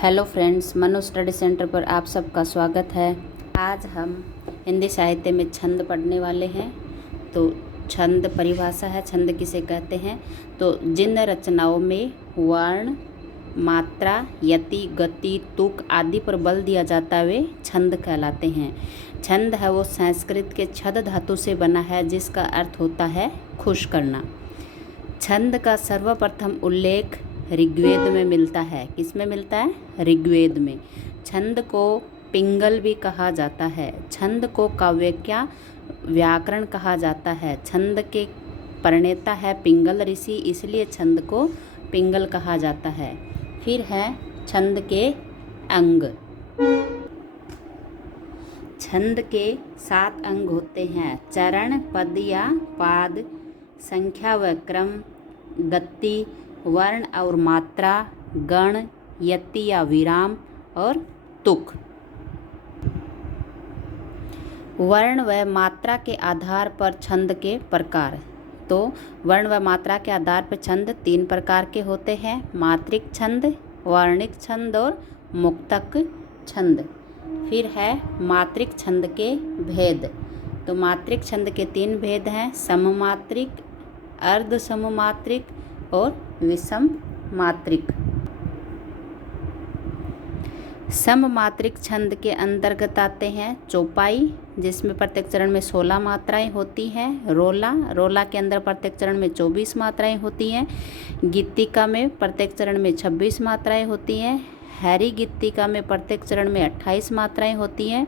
Hello friends, Manu study centre पर आप सबका स्वागत है। आज हम हिंदी साहित्य में छंद पढ़ने वाले हैं। तो छंद परिभाषा है, छंद किसे कहते हैं। तो जिन रचनाओं में वर्ण, मात्रा, यति, गति, तुक आदि पर बल दिया जाता है वे छंद कहलाते हैं। छंद है वो संस्कृत के छद धातु से बना है, जिसका अर्थ होता है खुश करना। छंद का सर्वप्रथम उल्लेख ऋग्वेद में मिलता है। किस में मिलता है? ऋग्वेद में। छंद को पिंगल भी कहा जाता है। छंद को काव्यिका व्याकरण कहा जाता है। छंद के प्रणेता है पिंगल ऋषि, इसलिए छंद को पिंगल कहा जाता है। फिर है छंद के अंग। छंद के 7 अंग होते हैं: चरण, पद या पाद, संख्या व क्रम, गति, वर्ण और मात्रा, गण, यति या विराम और तुक। वर्ण व मात्रा के आधार पर छंद के प्रकार। तो वर्ण व मात्रा के आधार पर छंद 3 प्रकार के होते हैं: मात्रिक छंद, वर्णिक छंद और मुक्तक छंद। फिर है मात्रिक छंद के भेद। तो मात्रिक छंद के 3 भेद हैं: सममात्रिक, अर्ध सममात्रिक और विषम मात्रिक। सममात्रिक छंद के अंतर्गत आते हैं चौपाई, जिसमें प्रत्येक चरण में 16 मात्राएं होती हैं; रोला, रोला के अंदर प्रत्येक चरण में 24 मात्राएं होती हैं; गीतिका में प्रत्येक चरण में 26 मात्राएं होती हैं; हैरी गीतिका में प्रत्येक चरण में 28 मात्राएं होती हैं;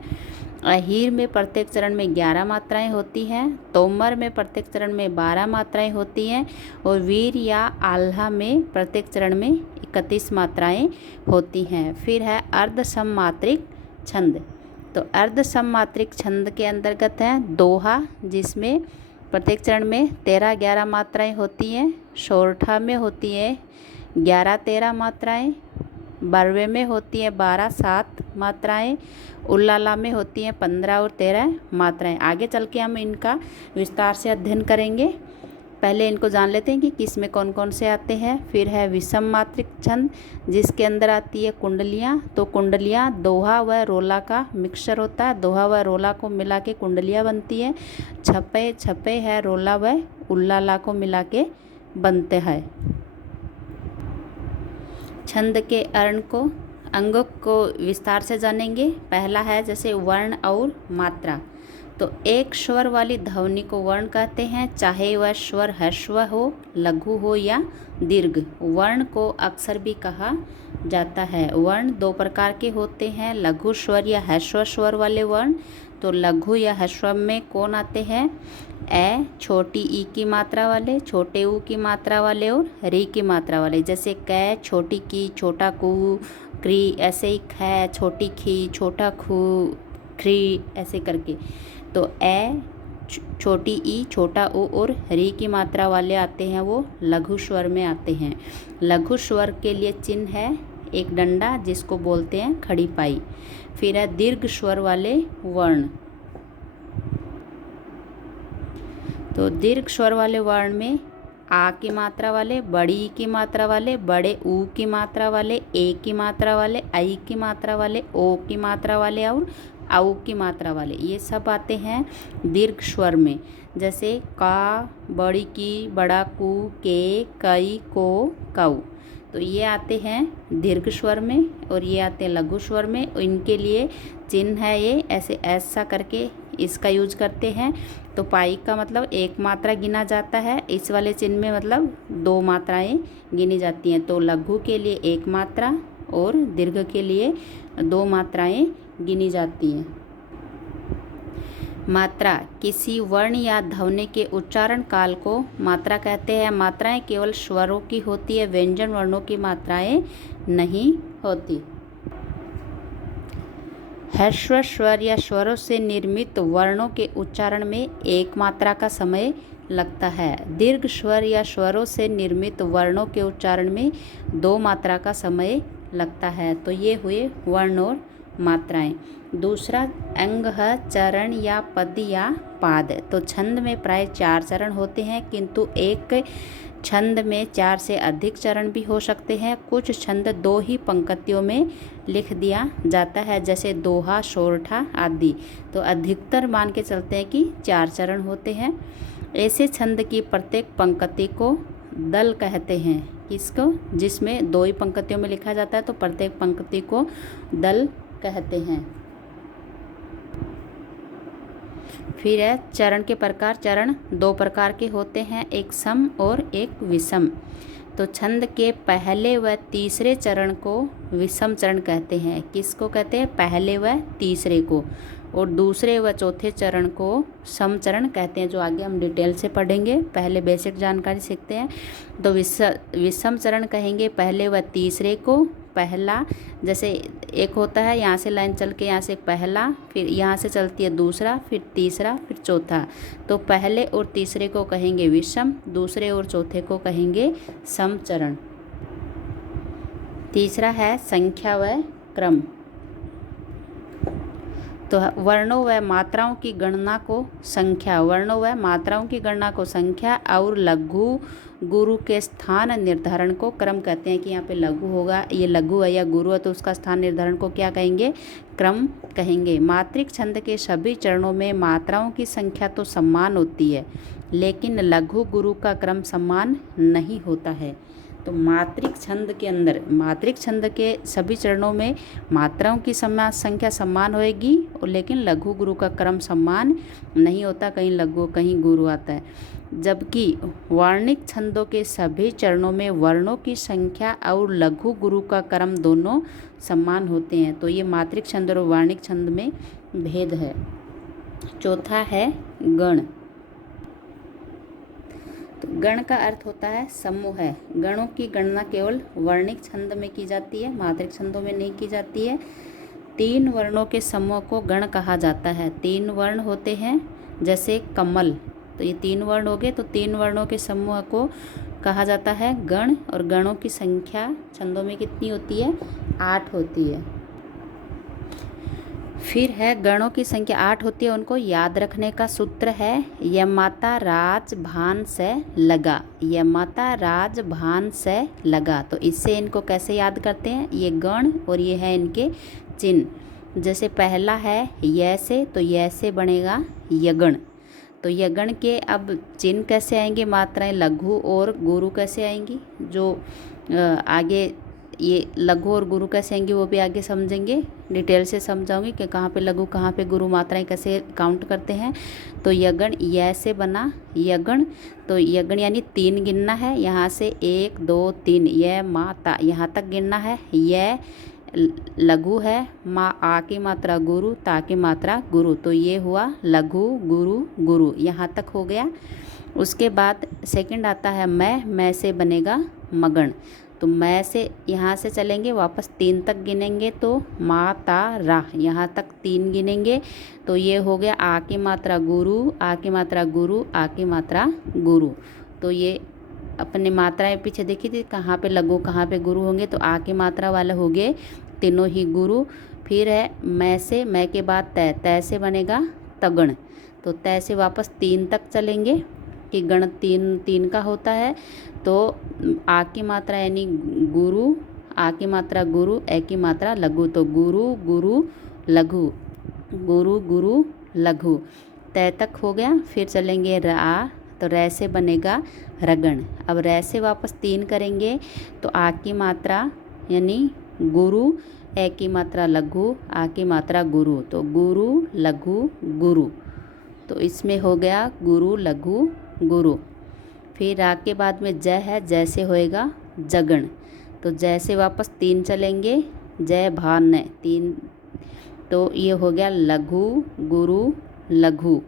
अहीर में प्रत्येक चरण में 11 मात्राएं होती हैं; तोमर में प्रत्येक चरण में 12 मात्राएं होती हैं और वीर या आल्हा में प्रत्येक चरण में 31 मात्राएं होती हैं। फिर है अर्ध सममात्रिक छंद। तो अर्ध सममात्रिक छंद के अंतर्गत है दोहा, जिसमें प्रत्येक चरण में 13-11 मात्राएं होती हैं; सोरठा में होती है 11-13 मात्राएं; बारहवें में होती है 12-7 मात्राएं; उल्लाला में होती हैं 15 और 13 मात्राएं। आगे चल के हम इनका विस्तार से अध्ययन करेंगे। पहले इनको जान लेते हैं कि किस में कौन कौन से आते हैं। फिर है विषम मात्रिक छंद, जिसके अंदर आती है कुंडलियाँ। तो कुंडलियाँ दोहा व रोला का मिक्सचर होता है। दोहा व रोला को मिला के कुंडलियाँ बनती है। छपे, छपे है रोला व उल्लाला को मिला के बनते हैं। छंद के अंगों को विस्तार से जानेंगे। पहला है जैसे वर्ण और मात्रा। तो एक स्वर वाली ध्वनि को वर्ण कहते हैं, चाहे वह स्वर ह्रस्व हो, लघु हो या दीर्घ। वर्ण को अक्षर भी कहा जाता है। वर्ण 2 प्रकार के होते हैं: लघु स्वर या ह्रस्व स्वर वाले वर्ण। तो लघु या ह्रस्व में कौन आते हैं? ए, छोटी ई की मात्रा वाले, छोटे ऊ की मात्रा वाले और री की मात्रा वाले। जैसे कै, छोटी की, छोटा कू, क्री, ऐसे ही ख, छोटी खी, छोटा खू, ख्री, ऐसे करके। तो ए, छोटी ई, छोटा ऊ और री की मात्रा वाले आते हैं, वो लघु स्वर में आते हैं। लघु स्वर के लिए चिन्ह है एक डंडा, जिसको बोलते हैं खड़ी पाई। फिर है दीर्घ स्वर वाले वर्ण। तो दीर्घ स्वर वाले वर्ण में आ की मात्रा वाले, बड़ी ई की मात्रा वाले, बड़े ऊ की मात्रा वाले, ए की मात्रा वाले, आई की मात्रा वाले, ओ की मात्रा वाले और आउ की मात्रा वाले, ये सब आते हैं दीर्घ स्वर में। जैसे का, बड़ी की, बड़ा कू, के, कई, को, कऊ। तो ये आते हैं दीर्घ स्वर में और ये आते हैं लघु स्वर में। इनके लिए चिन्ह है ये ऐसे ऐसा करके इसका यूज करते हैं। तो पाई का मतलब 1 मात्रा गिना जाता है, इस वाले चिन्ह में मतलब 2 मात्राएं गिनी जाती हैं। तो लघु के लिए 1 मात्रा और दीर्घ के लिए 2 मात्राएं गिनी जाती हैं। मात्रा किसी वर्ण या ध्वनि के उच्चारण काल को मात्रा कहते हैं। मात्राएं केवल स्वरों की होती है, व्यंजन वर्णों की मात्राएं नहीं होती। ह्रस्व स्वर या स्वरों से निर्मित वर्णों के उच्चारण में 1 मात्रा का समय लगता है। दीर्घ स्वर या स्वरों से निर्मित वर्णों के उच्चारण में 2 मात्रा का समय लगता है। तो ये हुए वर्ण और मात्राएं। दूसरा अंग है चरण या पद या पाद। तो छंद में प्राय 4 चरण होते हैं, किंतु एक छंद में 4 से अधिक चरण भी हो सकते हैं। कुछ छंद 2 ही पंक्तियों में लिख दिया जाता है, जैसे दोहा, सोरठा आदि। तो अधिकतर मान के चलते हैं कि 4 चरण होते हैं। ऐसे छंद की प्रत्येक पंक्ति को दल कहते हैं। किसको? जिसमें 2 ही पंक्तियों में लिखा जाता है, तो प्रत्येक पंक्ति को दल कहते हैं। फिर है चरण के प्रकार। चरण 2 प्रकार के होते हैं, एक सम और एक विषम। तो छंद के पहले व तीसरे चरण को विषम चरण कहते हैं। किसको कहते हैं? पहले व तीसरे को। और दूसरे व चौथे चरण को सम चरण कहते हैं, जो आगे हम डिटेल से पढ़ेंगे। पहले बेसिक जानकारी सीखते हैं। तो विषम चरण कहेंगे पहले व तीसरे को। पहला, जैसे एक होता है यहाँ से लाइन चल के यहाँ से पहला, फिर यहाँ से चलती है दूसरा, फिर तीसरा, फिर चौथा। तो पहले और तीसरे को कहेंगे विषम, दूसरे और चौथे को कहेंगे सम चरण। तीसरा है संख्या व क्रम। तो वर्णों व मात्राओं की गणना को संख्या, वर्णों व मात्राओं की गणना को संख्या और लघु गुरु के स्थान निर्धारण को क्रम कहते हैं। कि यहाँ पे लघु होगा, ये लघु है या गुरु है, तो उसका स्थान निर्धारण को क्या कहेंगे? क्रम कहेंगे। मात्रिक छंद के सभी चरणों में मात्राओं की संख्या तो समान होती है, लेकिन लघु गुरु का क्रम समान नहीं होता है। तो मात्रिक छंद के अंदर, मात्रिक छंद के सभी चरणों में मात्राओं की संख्या समान होएगी, और लेकिन लघु गुरु का क्रम समान नहीं होता, कहीं लघु कहीं गुरु आता है। जबकि वर्णिक छंदों के सभी चरणों में वर्णों की संख्या और लघु गुरु का क्रम दोनों समान होते हैं। तो ये मात्रिक छंद और वर्णिक छंद में भेद है। चौथा है गण। तो गण का अर्थ होता है समूह है। गणों की गणना केवल वर्णिक छंद में की जाती है, मात्रिक छंदों में नहीं की जाती है। 3 वर्णों के समूह को गण कहा जाता है। 3 वर्ण होते हैं, जैसे कमल। तो ये 3 वर्ण हो गए, तो 3 वर्णों के समूह को कहा जाता है गण। और गणों की संख्या छंदों में कितनी होती है? 8 होती है। फिर है गणों की संख्या 8 होती है, उनको याद रखने का सूत्र है यमाता राज भान से लगा। यमाता राज भान से लगा। तो इससे इनको कैसे याद करते हैं? ये गण और ये है इनके चिन्ह। जैसे पहला है य से, तो य से बनेगा यगण। तो यगण के अब चिन्ह कैसे आएंगे? मात्राएं लघु और गुरु कैसे आएंगी? जो आगे ये लघु और गुरु कैसे आएंगे वो भी आगे समझेंगे, डिटेल से समझाऊंगी कि कहाँ पे लघु कहाँ पे गुरु मात्राएं कैसे काउंट करते हैं। तो यगण य से बना यगण। तो यगण यानी 3 गिनना है, यहाँ से 1 2 3 य माता यहाँ तक गिनना है। य लघु है, माँ आ की मात्रा गुरु, ता की मात्रा गुरु। तो ये हुआ लघु गुरु गुरु, यहाँ तक हो गया। उसके बाद सेकंड आता है मैं से बनेगा मगण। तो मैं से यहाँ से चलेंगे वापस 3 तक गिनेंगे, तो मा ता रा यहाँ तक 3 गिनेंगे। तो ये हो गया आ की मात्रा गुरु, आ की मात्रा गुरु, आ की मात्रा गुरु। तो ये अपने मात्राएं पीछे देखी थी कहाँ पे लघु कहाँ पे गुरु होंगे। तो आ की मात्रा वाले हो गए तीनों ही गुरु। फिर है मैं से, मैं के बाद तय, तय से बनेगा तगण। तो तय से वापस 3 तक चलेंगे कि गण 3 का होता है। तो आ की मात्रा यानी गुरु, आ की मात्रा गुरु, ए की मात्रा लघु। तो गुरु गुरु लघु, गुरु गुरु लघु, तय तक हो गया। फिर चलेंगे रा, तो रै से बनेगा रगण। अब रै से वापस 3 करेंगे, तो आ की मात्रा यानी गुरु, ए की मात्रा लघु, आ की मात्रा गुरु। तो गुरु लघु गुरु। तो इसमें हो गया गुरु लघु गुरु। फिर रा के बाद में जय है, जय से होएगा जगण। तो जय से वापस 3 चलेंगे, जय भान 3। तो ये हो गया लघु गुरु लघु।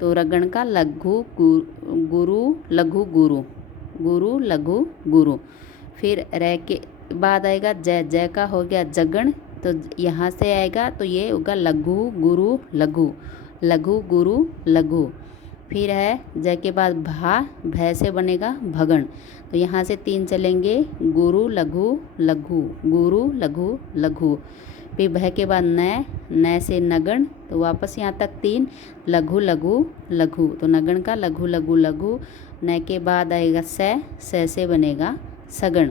तो रगण का लघु गुरु लघु गुरु, गुरु लघु गुरु। फिर रै के बाद आएगा जय, जय का हो गया जगण। तो यहाँ से आएगा, तो ये होगा लघु गुरु लघु, लघु गुरु लघु। फिर है ज के बाद भा, भै से बनेगा भगण। तो यहाँ से 3 चलेंगे, गुरु लघु लघु, गुरु लघु लघु। फिर भै के बाद न से नगण, तो वापस यहाँ तक 3, लघु लघु लघु, तो नगण का लघु लघु लघु। न के बाद आएगा से बनेगा सगण।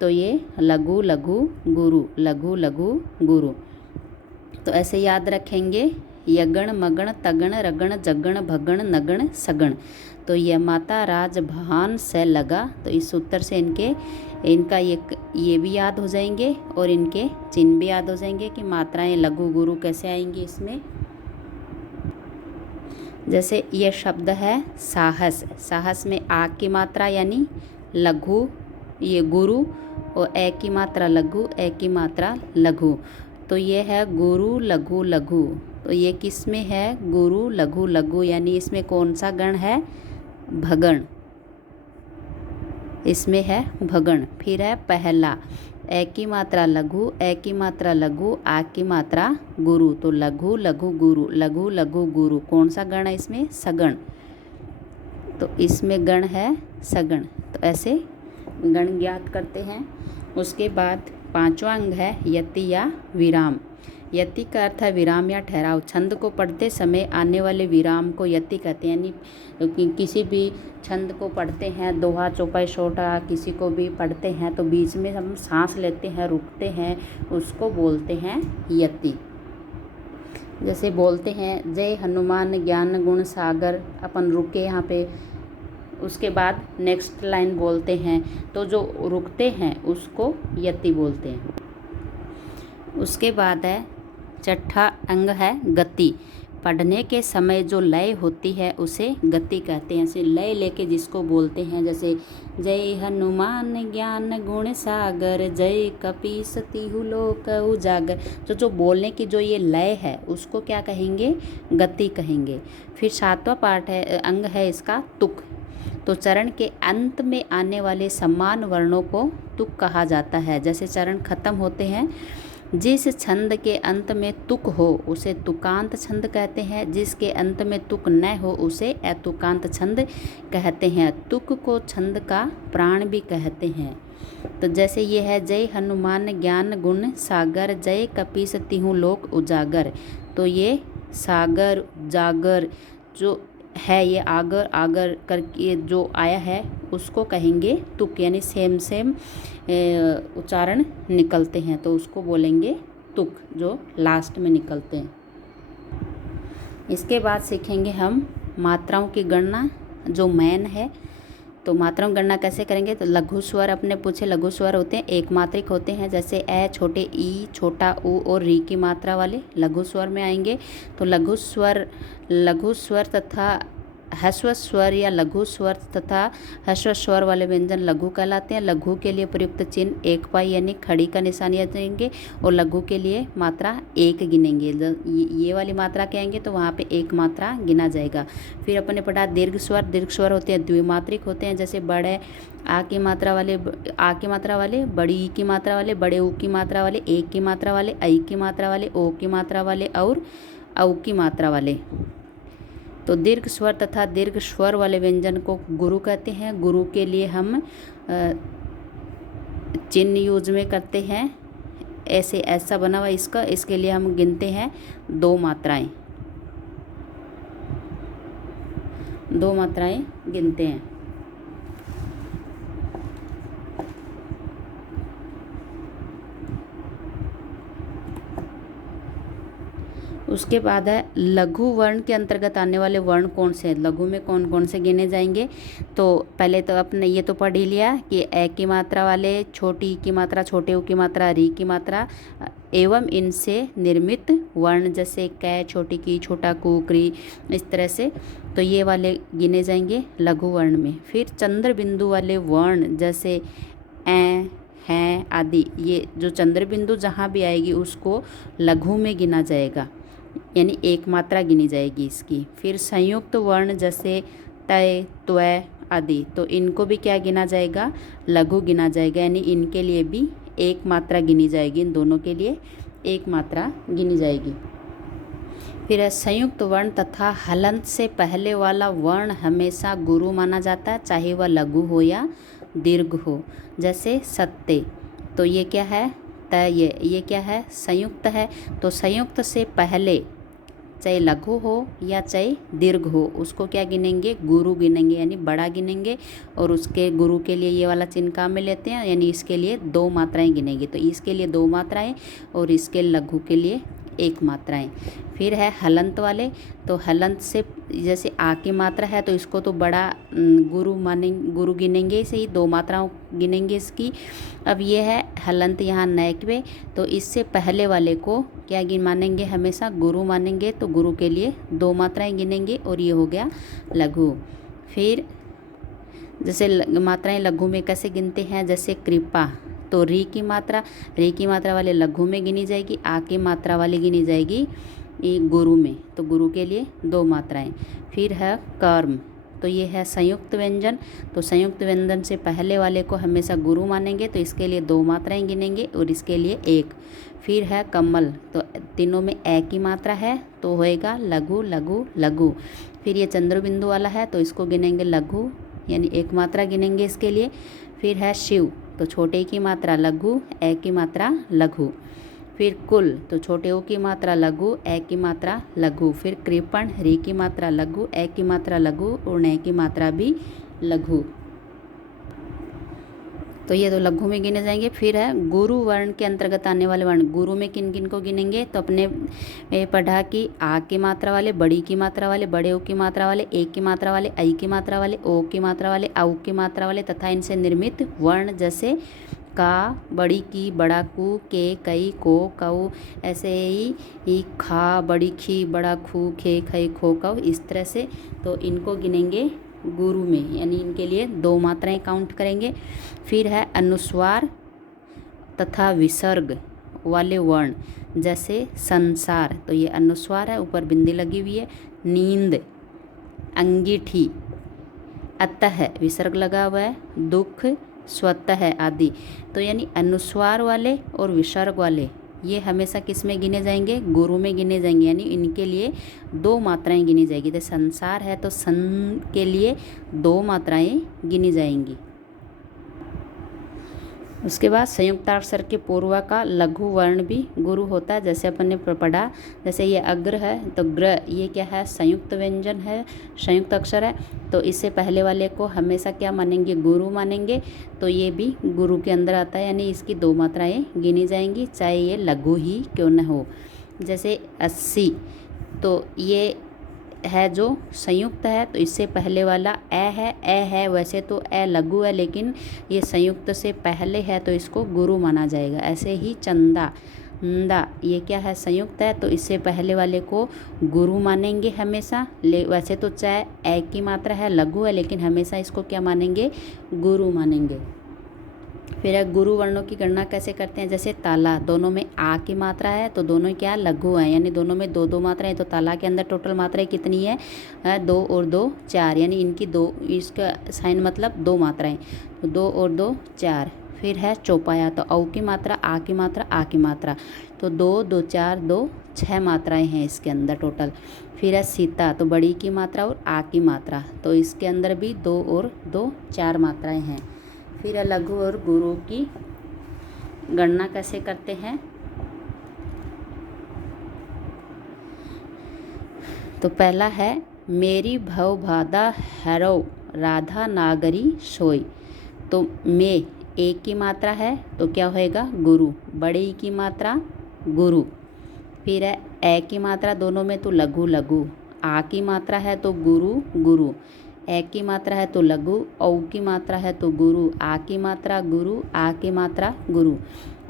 तो ये लघु लघु गुरु, लघु लघु गुरु। तो ऐसे याद रखेंगे, यगण मगण तगण रगण जगण भगण नगण सगण। तो यह माता राज भान से लगा, तो इस सूत्र से इनका ये भी याद हो जाएंगे और इनके चिन्ह भी याद हो जाएंगे कि मात्राएं लघु गुरु कैसे आएंगी इसमें। जैसे ये शब्द है साहस, साहस में आ की मात्रा यानी लघु ये गुरु, और ए की मात्रा लघु, ए की मात्रा लघु। तो ये है गुरु लघु लघु। तो ये किस में है? गुरु लघु लघु, यानी इसमें कौन सा गण है? भगण, इसमें है भगण। फिर है पहला, ए की मात्रा लघु, ए की मात्रा लघु, आ की मात्रा गुरु, तो लघु लघु गुरु, लघु लघु गुरु। कौन सा गण है इसमें? सगण। तो इसमें गण है सगण। तो ऐसे गण ज्ञात करते हैं। उसके बाद 5वां अंग है यति या विराम। यति का अर्थ है विराम या ठहराव। छंद को पढ़ते समय आने वाले विराम को यति कहते हैं। यानी किसी भी छंद को पढ़ते हैं, दोहा चौपाई छोटा किसी को भी पढ़ते हैं, तो बीच में हम सांस लेते हैं, रुकते हैं, उसको बोलते हैं यति। जैसे बोलते हैं जय हनुमान ज्ञान गुण सागर, अपन रुके यहाँ पे, उसके बाद नेक्स्ट लाइन बोलते हैं, तो जो रुकते हैं उसको यति बोलते हैं। उसके बाद है 6ठा अंग है गति। पढ़ने के समय जो लय होती है उसे गति कहते हैं। ऐसे लय लेके जिसको बोलते हैं, जैसे जय हनुमान ज्ञान गुण सागर, जय कपीस तिहु लोक उजागर। जो बोलने की जो ये लय है उसको क्या कहेंगे? गति कहेंगे। फिर 7वां पार्ट है, अंग है इसका तुक। तो चरण के अंत में आने वाले समान वर्णों को तुक कहा जाता है। जैसे चरण खत्म होते हैं, जिस छंद के अंत में तुक हो उसे तुकांत छंद कहते हैं, जिसके अंत में तुक न हो उसे अतुकांत छंद कहते हैं। तुक को छंद का प्राण भी कहते हैं। तो जैसे ये है जय हनुमान ज्ञान गुण सागर, जय कपीस तिहु लोक उजागर। तो ये सागर जागर जो है, ये आगर आगर करके जो आया है उसको कहेंगे तुक, यानी सेम उच्चारण निकलते हैं तो उसको बोलेंगे तुक, जो लास्ट में निकलते हैं। इसके बाद सीखेंगे हम मात्राओं की गणना, जो मैन है। तो मात्राओं की गणना कैसे करेंगे? तो लघु स्वर अपने पूछे, लघु स्वर होते हैं, एक मात्रिक होते हैं, जैसे ए, छोटे ई, छोटा ऊ और री की मात्रा वाले लघु स्वर में आएंगे। तो लघु स्वर तथा ह्रस्व स्वर या लघु स्वर तथा ह्रस्व स्वर वाले व्यंजन लघु कहलाते हैं। लघु के लिए प्रयुक्त चिन्ह एक पाई यानी खड़ी का निशान देंगे, और लघु के लिए मात्रा 1 गिनेंगे। ये वाली मात्रा के आएंगे तो वहाँ पे 1 मात्रा गिना जाएगा। फिर अपने पढ़ा दीर्घ स्वर होते हैं, द्विमात्रिक होते हैं, जैसे बड़े आ की मात्रा वाले, बड़ी ई की मात्रा वाले, बड़े ऊ की मात्रा वाले, एक की मात्रा वाले, ऐ की मात्रा वाले, ओ की मात्रा वाले और औ की मात्रा वाले। तो दीर्घ स्वर तथा दीर्घ स्वर वाले व्यंजन को गुरु कहते हैं। गुरु के लिए हम चिन्ह यूज में करते हैं, ऐसे ऐसा बना हुआ इसका, इसके लिए हम गिनते हैं 2 मात्राएं, 2 मात्राएं गिनते हैं। उसके बाद है लघु वर्ण के अंतर्गत आने वाले वर्ण कौन से हैं, लघु में कौन कौन से गिने जाएंगे। तो पहले तो अपने ये तो पढ़ ही लिया कि ए की मात्रा वाले, छोटी ई की मात्रा, छोटे ऊ की मात्रा, री की मात्रा एवं इनसे निर्मित वर्ण, जैसे कै, छोटी की, छोटा कू, क्री, इस तरह से। तो ये वाले गिने जाएंगे लघु वर्ण में। फिर चंद्र बिंदु वाले वर्ण जैसे ए, हैं आदि, ये जो चंद्र बिंदु जहाँ भी आएगी उसको लघु में गिना जाएगा, यानी 1 मात्रा गिनी जाएगी इसकी। फिर संयुक्त वर्ण जैसे तय, त्वय आदि, तो इनको भी क्या गिना जाएगा? लघु गिना जाएगा, यानी इनके लिए भी 1 मात्रा गिनी जाएगी। इन दोनों के लिए 1 मात्रा गिनी जाएगी। फिर है संयुक्त वर्ण तथा हलंत से पहले वाला वर्ण हमेशा गुरु माना जाता है, चाहे वह लघु हो या दीर्घ हो। जैसे सत्ते, तो ये क्या है, ये क्या है, संयुक्त है। तो संयुक्त से पहले चाहे लघु हो या चाहे दीर्घ हो, उसको क्या गिनेंगे, गुरु गिनेंगे, यानी बड़ा गिनेंगे। और उसके गुरु के लिए ये वाला चिन्ह काम में लेते हैं, यानी इसके लिए 2 मात्राएं गिनेंगे। तो इसके लिए 2 मात्राएं और इसके लघु के लिए 1 मात्राएं। फिर है हलंत वाले, तो हलंत से जैसे आ की मात्रा है तो इसको तो बड़ा गुरु गिनेंगे, इसे ही 2 मात्राओं गिनेंगे इसकी। अब ये है हलंत यहाँ नैकवे, तो इससे पहले वाले को क्या मानेंगे, हमेशा गुरु मानेंगे। तो गुरु के लिए 2 मात्राएं गिनेंगे और ये हो गया लघु। फिर जैसे मात्राएं लघु में कैसे गिनते हैं, जैसे कृपा, तो री की मात्रा वाले लघु में गिनी जाएगी, आ की मात्रा वाली गिनी जाएगी गुरु में। तो गुरु के लिए 2 मात्राएं। फिर है कर्म, तो ये है संयुक्त व्यंजन, तो संयुक्त व्यंजन से पहले वाले को हमेशा गुरु मानेंगे, तो इसके लिए 2 मात्राएं गिनेंगे और इसके लिए 1। फिर है कमल, तो तीनों में ए की मात्रा है तो होएगा लघु लघु लघु। फिर ये चंद्रबिंदु वाला है तो इसको गिनेंगे लघु, यानी 1 मात्रा गिनेंगे इसके लिए। फिर है शिव, तो छोटे की मात्रा लघु, ए की मात्रा लघु। फिर कुल, तो छोटे ओ की मात्रा लघु, ए की मात्रा लघु। फिर कृपण, री की मात्रा लघु, ए की मात्रा लघु और न की मात्रा भी लघु। तो ये 2 लघु में गिने जाएंगे। फिर है गुरु वर्ण के अंतर्गत आने वाले वर्ण, गुरु में किन किन को गिनेंगे, तो अपने पढ़ा कि आ की मात्रा वाले, बड़ी की मात्रा वाले, बड़े ओ की मात्रा वाले, ए की मात्रा वाले, आई की मात्रा वाले, ओ की मात्रा वाले, औ की मात्रा वाले तथा इनसे निर्मित वर्ण, जैसे का, बड़ी की, बड़ा कु, के, कई, को, कऊ, ऐसे ही खा, बड़ी खी, बड़ा खू, खे, खई, खो, कऊ, इस तरह से। तो इनको गिनेंगे गुरु में, यानी इनके लिए 2 मात्राएं काउंट करेंगे। फिर है अनुस्वार तथा विसर्ग वाले वर्ण, जैसे संसार, तो ये अनुस्वार है, ऊपर बिंदी लगी हुई है। नींद, अंगीठी, अतः विसर्ग लगा हुआ है। दुख, स्वतः आदि। तो यानी अनुस्वार वाले और विसर्ग वाले ये हमेशा किस में गिने जाएंगे, गुरु में गिने जाएंगे, यानी इनके लिए 2 मात्राएं गिनी जाएगी। जैसे संसार है तो सन के लिए 2 मात्राएं गिनी जाएंगी। उसके बाद संयुक्ताक्षर के पूर्व का लघु वर्ण भी गुरु होता है, जैसे अपन ने पढ़ा। जैसे ये अग्र है तो ग्र, ये क्या है, संयुक्त व्यंजन है, संयुक्त अक्षर है, तो इससे पहले वाले को हमेशा क्या मानेंगे, गुरु मानेंगे। तो ये भी गुरु के अंदर आता है, यानी इसकी 2 मात्राएं गिनी जाएंगी, चाहे ये लघु ही क्यों न हो। जैसे 80, तो ये है जो संयुक्त है, तो इससे पहले वाला ए है, वैसे तो ए लघु है लेकिन ये संयुक्त से पहले है तो इसको गुरु माना जाएगा। ऐसे ही चंदा, दा, ये क्या है, संयुक्त है, तो इससे पहले वाले को गुरु मानेंगे हमेशा। वैसे तो चाहे ए की मात्रा है, लघु है, लेकिन हमेशा इसको क्या मानेंगे, गुरु मानेंगे। फिर गुरु वर्णों की गणना कैसे करते हैं, जैसे ताला, दोनों में आ की मात्रा है तो दोनों क्या लघु है, यानी दोनों में 2-2 मात्राएं। तो ताला के अंदर टोटल मात्राएं कितनी है, 2 और 2 4, यानी इनकी 2, इसका साइन मतलब 2 मात्राएं, तो 2 और 2 4। फिर है चौपाया, तो औ की मात्रा, आ की मात्रा, आ की मात्रा, तो 2 2 4 2 6 मात्राएं हैं इसके अंदर टोटल। फिर है सीता, तो बड़ी की मात्रा और आ की मात्रा, तो इसके अंदर भी 2 और 2 4 मात्राएं हैं। फिर लघु और गुरु की गणना कैसे करते हैं, तो पहला है मेरी भव भादा हैरो राधा नागरी सोई, तो में एक की मात्रा है तो क्या होएगा, गुरु, बड़े ई की मात्रा गुरु। फिर है ए की मात्रा दोनों में तो लघु लघु, आ की मात्रा है तो गुरु गुरु, ए की मात्रा है तो लघु, औ की मात्रा है तो गुरु, आ की मात्रा गुरु, आ की मात्रा गुरु,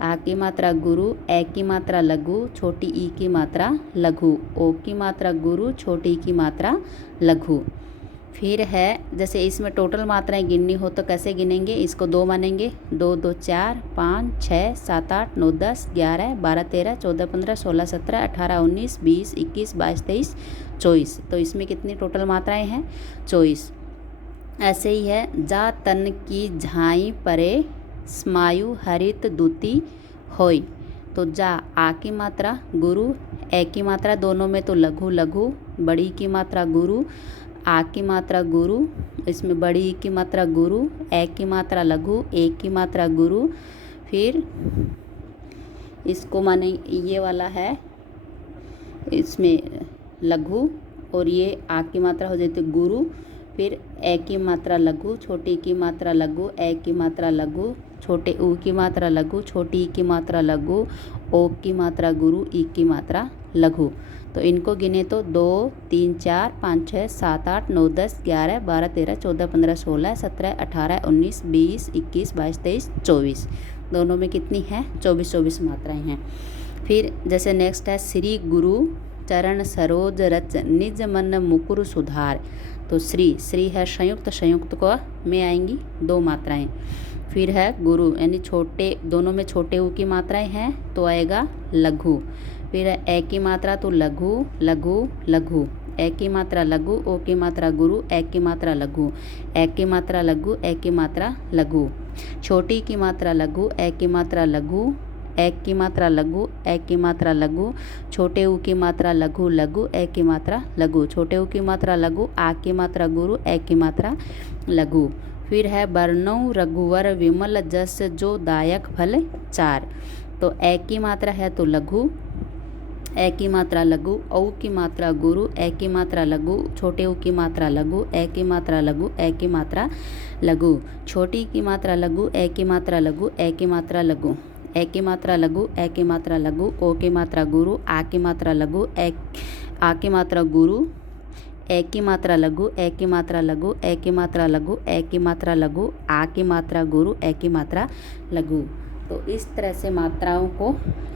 आ की मात्रा गुरु, ए की मात्रा लघु, छोटी ई की मात्रा लघु, ओ की मात्रा गुरु, छोटी ई की मात्रा लघु। फिर है जैसे इसमें टोटल मात्राएं गिननी हो तो कैसे गिनेंगे, इसको 2 मानेंगे, 2 2 4 5 6 7 8 9 10 11 12 13 14 15 16 17 18 19 20 21 22 23 24, तो इसमें कितनी टोटल मात्राएं हैं, 24। ऐसे ही है जा तन की झाई परे स्मायु हरित दूती होई, तो जा आ की मात्रा गुरु, ए की मात्रा दोनों में तो लघु लघु, बड़ी की मात्रा गुरु, आ की मात्रा गुरु, इसमें बड़ी ई की मात्रा गुरु, ए की मात्रा लघु, ए की मात्रा गुरु, फिर इसको माने ये वाला है इसमें लघु और ये आ की मात्रा हो जाती है गुरु, फिर ए की मात्रा लघु, छोटी की मात्रा लघु, ए की मात्रा लघु, छोटे ऊ की मात्रा लघु, छोटी ई की मात्रा लघु, ओ की मात्रा गुरु, ई की मात्रा लघु। तो इनको गिने तो 2 3 4 5 6 7 8 9 10 11 12 13 14 15 16 17 18 19 20 21 22 23 24, दोनों में कितनी है 24 मात्राएं हैं। फिर जैसे नेक्स्ट है श्री गुरु चरण सरोज रच निज मन मुकुर सुधार। तो श्री है संयुक्त को में आएंगी 2 मात्राएं। फिर है गुरु यानी छोटे, दोनों में छोटे ऊ की मात्राएं हैं तो आएगा लघु। फिर है ए की मात्रा तो लघु लघु लघु, ए की मात्रा लघु, ओ की मात्रा गुरु, ए की मात्रा लघु, ए की मात्रा लघु, ए की मात्रा लघु, छोटी की मात्रा लघु, ए की मात्रा लघु, ए की मात्रा लघु, ए की मात्रा लघु, छोटे ऊ की मात्रा लघु लघु, ए की मात्रा लघु, छोटे ऊ की मात्रा लघु, आ की मात्रा गुरु, ए की मात्रा लघु। फिर है बरनऊ रघुवर विमल जस जो दायक फल चार। तो ए की मात्रा है तो लघु, ए की मात्रा लघु, औ की मात्रा गुरु, ए की मात्रा लघु, छोटे ऊ की मात्रा लघु, ए की मात्रा लघु, ए की मात्रा लघु, छोटी की मात्रा लघु, ए की मात्रा लघु, ए की मात्रा लघु, ए की मात्रा लघु, ए की मात्रा लघु, ओ की मात्रा गुरु, आ की मात्रा लघु, आ की मात्रा गुरु, ए की मात्रा लघु, ए की मात्रा लघु, ए की मात्रा लघु, ए की मात्रा लघु, आ की मात्रा गुरु, ए की मात्रा लघु। तो इस तरह से मात्राओं को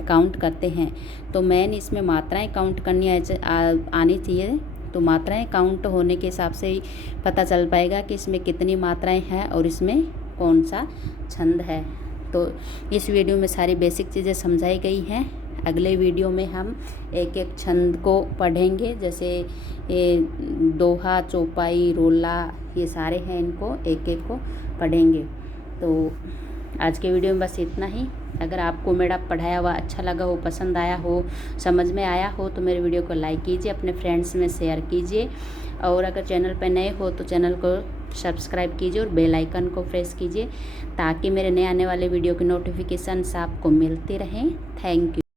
काउंट करते हैं। तो मेन इसमें मात्राएं काउंट करनी आनी चाहिए। तो मात्राएं काउंट होने के हिसाब से ही पता चल पाएगा कि इसमें कितनी मात्राएं हैं और इसमें कौन सा छंद है। तो इस वीडियो में सारी बेसिक चीज़ें समझाई गई हैं। अगले वीडियो में हम एक एक छंद को पढ़ेंगे, जैसे ये दोहा, चौपाई, रोला, ये सारे हैं, इनको एक एक को पढ़ेंगे। तो आज के वीडियो में बस इतना ही। अगर आपको मेरा पढ़ाया हुआ अच्छा लगा हो, पसंद आया हो, समझ में आया हो तो मेरे वीडियो को लाइक कीजिए, अपने फ्रेंड्स में शेयर कीजिए, और अगर चैनल पर नए हो तो चैनल को सब्सक्राइब कीजिए और बेल आइकन को प्रेस कीजिए ताकि मेरे नए आने वाले वीडियो की नोटिफिकेशंस आपको मिलती रहें। Thank you.